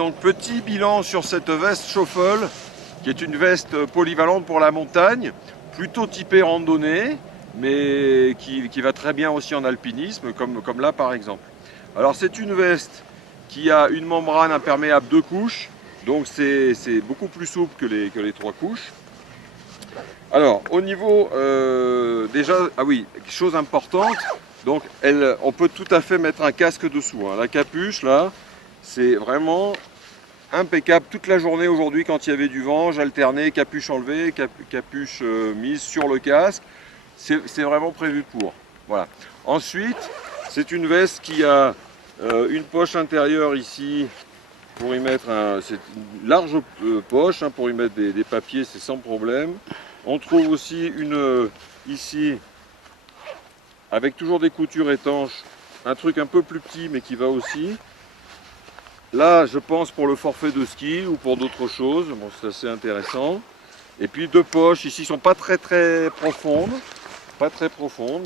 donc petit bilan sur cette veste Schoeffel, qui est une veste polyvalente pour la montagne, plutôt typée randonnée, mais qui va très bien aussi en alpinisme, comme là par exemple. Alors c'est une veste qui a une membrane imperméable 2 couches, donc c'est beaucoup plus souple que les 3 couches. Alors au niveau déjà, ah oui, chose importante, donc on peut tout à fait mettre un casque dessous, hein. La capuche là, c'est vraiment impeccable toute la journée aujourd'hui quand il y avait du vent, j'alternais capuche enlevée, capuche mise sur le casque, c'est vraiment prévu pour. Voilà. Ensuite, c'est une veste qui a une poche intérieure ici pour y mettre c'est une large poche, hein, pour y mettre des papiers, c'est sans problème. On trouve aussi une ici avec toujours des coutures étanches, un truc un peu plus petit mais qui va aussi. Là, je pense pour le forfait de ski ou pour d'autres choses, bon, c'est assez intéressant. Et puis 2 poches ici, sont pas très profondes,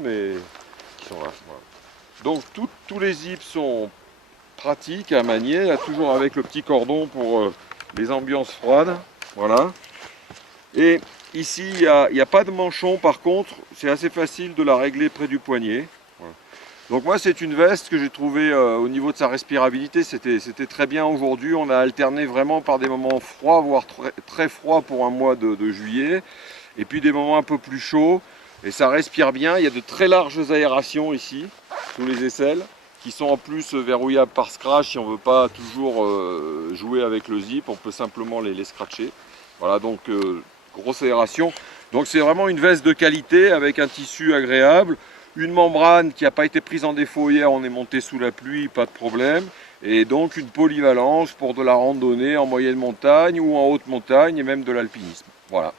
mais qui sont là. Voilà. Donc tous les zips sont pratiques à manier, là, toujours avec le petit cordon pour les ambiances froides. Voilà. Et ici, il n'y a pas de manchon, par contre, c'est assez facile de la régler près du poignet. Voilà. Donc moi, c'est une veste que j'ai trouvée au niveau de sa respirabilité, c'était très bien aujourd'hui. On a alterné vraiment par des moments froids, voire très froids pour un mois de juillet, et puis des moments un peu plus chauds. Et ça respire bien, il y a de très larges aérations ici, sous les aisselles, qui sont en plus verrouillables par scratch. Si on ne veut pas toujours jouer avec le zip, on peut simplement les scratcher. Voilà, donc grosse aération. Donc c'est vraiment une veste de qualité avec un tissu agréable, une membrane qui n'a pas été prise en défaut hier, on est monté sous la pluie, pas de problème. Et donc une polyvalence pour de la randonnée en moyenne montagne ou en haute montagne et même de l'alpinisme. Voilà.